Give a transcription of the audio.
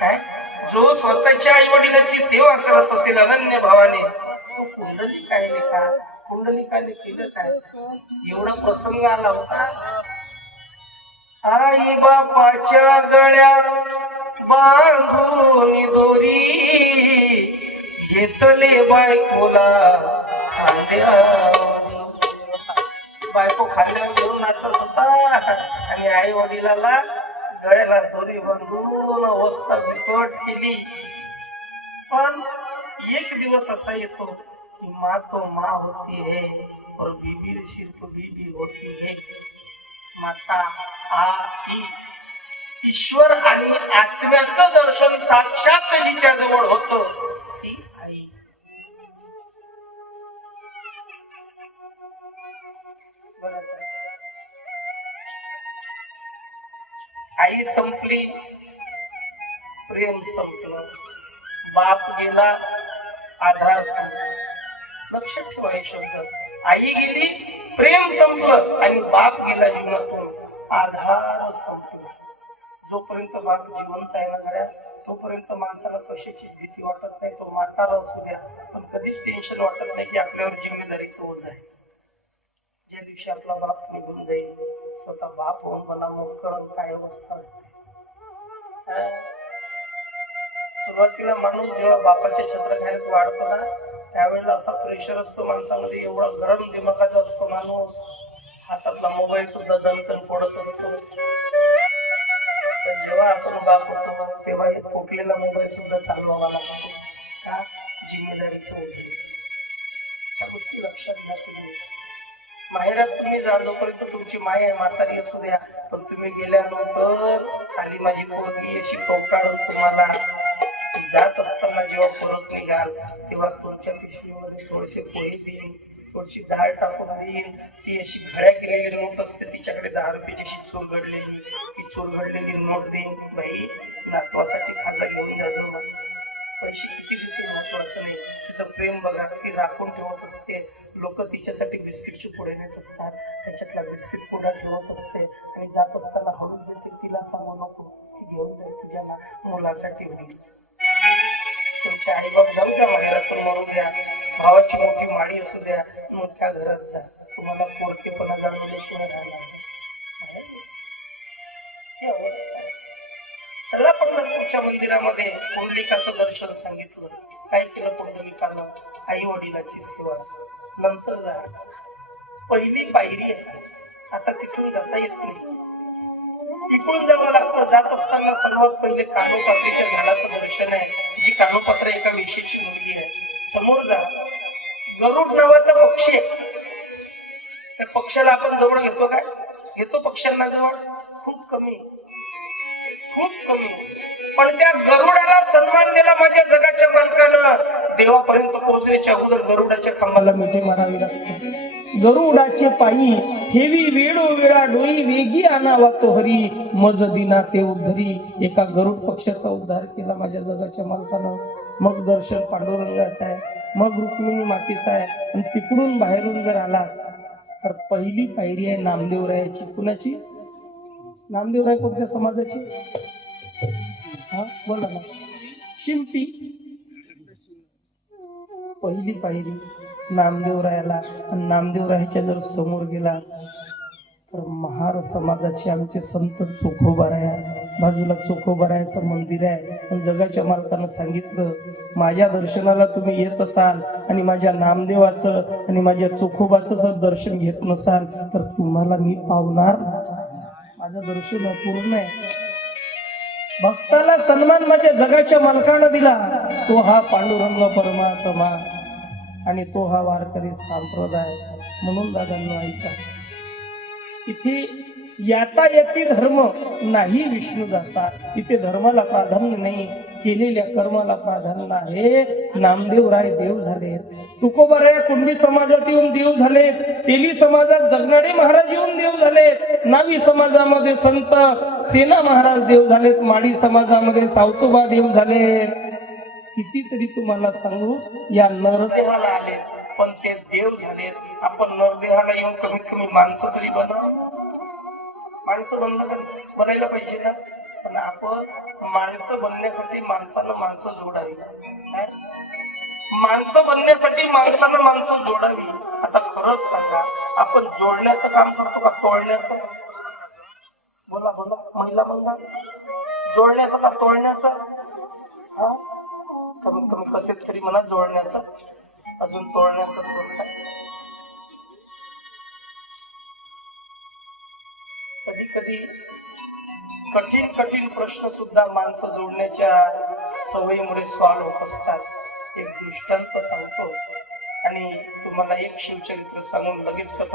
काय जो स्वतःच्या आई वडिलांची सेवा करत असेल अनन्य भावाने, तो कुंडलिका आहे का? कुंडलिकाने केलं काय? एवढा प्रसंग आला होता, आई बापाच्या गळ्यात बांधून दोरी घेतले बायकोला खांद्यावर. बायको खांद्यावर घेऊन नाचत होता आणि आई वडिलाला गळ्याला दोरी बांधून अवस्था बिकट केली. पण एक दिवस असा येतो की माँ तो माँ होती है और बीबी सिर्फ बीबी होती है. माता आई ईश्वर आणि आत्म्याचं दर्शन साक्षात जिच्या जवळ होतं ती आई. आई संपली, प्रेम संपलं. बाप गेला, आधार संपला. लक्षात ठेवा हे शब्द. आई गेली, प्रेम संपलं आणि बाप गेला जीवनातून, आधार संपला. जोपर्यंत बाप जिवंत आहे ना घड्या, तोपर्यंत माणसाला कशाची भीती वाटत नाही. तो म्हातारा असू द्या, पण कधीच टेन्शन वाटत नाही की आपल्यावर जिम्मेदारीचं ओझ आहे. ज्या दिवशी आपला बाप निघून जाईल, स्वतः बाप होऊन मला मोकळं काय अवस्था असते. सुरुवातीला माणूस जेव्हा बापाच्या छत्राखालीत वाढतो ना, त्यावेळेला असा प्रेशर असतो माणसामध्ये, एवढा गरम दिमागाचा असतो माणूस. हातातला मोबाईल सुद्धा दणकन पडत असतो. जेव्हा आपण बाप होतो तेव्हा एक फोकलेला मोबाईल सुद्धा चालवावा लागतो. का? जिम्मेदारीचं ओझं. त्या गोष्टी लक्षात घ्या. तुम्ही माहेरात तुम्ही जा, जोपर्यंत तुमची माय आहे, म्हातारी असू द्या, पण तुम्ही गेल्यानंतर खाली माझी पोरगी अशी कवटाळून तुम्हाला जात असताना जेव्हा परत निघाल, तेव्हा तुमच्या पिशवीमध्ये थोडेसे पोहे देईन, थोडीशी डाळ टाकून देईन. ती अशी घड्या केलेली नोट असते, तिच्याकडे 10 रुपयाची अशी चुरगडलेली, ती चुरगडलेली नोट देईन. बाई, नातवासाठी खाजा घेऊन जाजो. पैसे किती देते महत्वाचं नाही, तिचं प्रेम बघा, ती राखून ठेवत असते. लोक तिच्यासाठी बिस्किटचे पुढे देत असतात, त्याच्यातला बिस्किट पुढा ठेवत असते आणि जात असताना हळूच देते. तिला सांगू नको, ती घेऊन जाईल तुझ्या मुलासाठी होईल. तुमचे आई बाप जाऊ द्या माहेरातून, मरू द्या, भावाची मोठी माळी असू द्या, मोठ्या घरात जा. तुम्हाला पोरकेपणा जाणवल्याशिवाय राहणार ही अवस्था आहे. चला पंढरपूरच्या मंदिरामध्ये कुंडलिकाचं दर्शन सांगितलं. काय केलं कुंडलिकानं? आई वडिलांची सेवा. नंतर जा, पहिली पायरी आहे, आता तिथून जाता येत नाही, इकडून जावं लागतं. जात असताना सर्वात पहिले कानोपात्रीच्या झाडाचं दर्शन आहे. जी कानोपात्र एका वेशीची मुलगी आहे. समोर जा, गरुड नावाचा पक्षी आहे. त्या पक्षाला आपण जवळ घेतो काय? घेतो पक्ष्यांना जवळ? खूप कमी, खूप कमी. पण त्या गरुडाला सन्मान दिला माझ्या जगाच्या मालकानं. देवापर्यंत पोहोचण्याच्या अगोदर गरुडाच्या खांबाला मिठी मारावी लागते. गरुडाचे पायी हेवी वेळो वेळा डोई वेगी आणावा तो हरी, मज दिना ते उद्धरी. एका गरुड पक्षाचा उद्धार केला माझ्या जगाच्या मालकानं. मग दर्शन पांडुरंगाचं आहे, मग रुक्मिणी मातेचं आहे. आणि तिकडून बाहेरून जर आला तर पहिली पायरी आहे नामदेवरायाची. कुणाची? नामदेवराय कोणत्या समाजाची? हा बोला ना. शिंपी. पहिली पायरी नामदेवरायाला. आणि नामदेवरायाच्या जर समोर गेला तर महार समाजाचे आमचे संत चोखोबाराया, बाजूला चोखोबारायाचं मंदिर आहे. पण जगाच्या मालकानं सांगितलं, माझ्या दर्शनाला तुम्ही येत असाल आणि माझ्या नामदेवाचं आणि माझ्या चोखोबाचं जर दर्शन घेत नसाल तर तुम्हाला मी पावणार. माझं दर्शन अपूर्ण आहे. भक्ताला सन्मान माझ्या जगाच्या मालकानं दिला, तो हा पांडुरंग परमात्मा आणि तो हा वारकरी संप्रदाय. म्हणून दादांनो ऐका, इथे यातायाती धर्म नाही विष्णुदासा. इथे धर्माला प्राधान्य नाही, केलेल्या कर्माला प्राधान्य आहे. नामदेवराय देव झालेत, तुकोबाराया कुंडी समाजात येऊन देव झालेत, तेली समाजात जगनाडे महाराज येऊन देव झालेत, नावी समाजामध्ये संत सेना महाराज देव झालेत, माडी समाजामध्ये सावतोबा देव झालेत. कितीतरी तुम्हाला सांगू, या नरदेहाला आले पण ते देव झालेत. आपण नरदेहाला येऊन कमीत कमी माणसं तरी बनव. माणसं बनायला पाहिजे ना. पण आपण माणसं बनण्यासाठी माणसानं माणसं जोडावी. काय? माणसं बनण्यासाठी माणसानं माणसं जोडावी. आता खरंच सांगा, आपण जोडण्याचं काम करतो का तोडण्याचं? बोला बोला महिला म्हणता, जोडण्याचं का तोडण्याचं? हा, कमीत कमी कथेत तरी म्हणा जोडण्याचं, अजून तोडण्याचं सोडलं. कधी कधी कठीण कठीण प्रश्न सुद्धा माणसं जोडण्याच्या सवयीमुळे सॉल्व होत असतात. एक दृष्टांत सांगतो आणि तुम्हाला एक शिवचरित्र सांगून लगेच कथा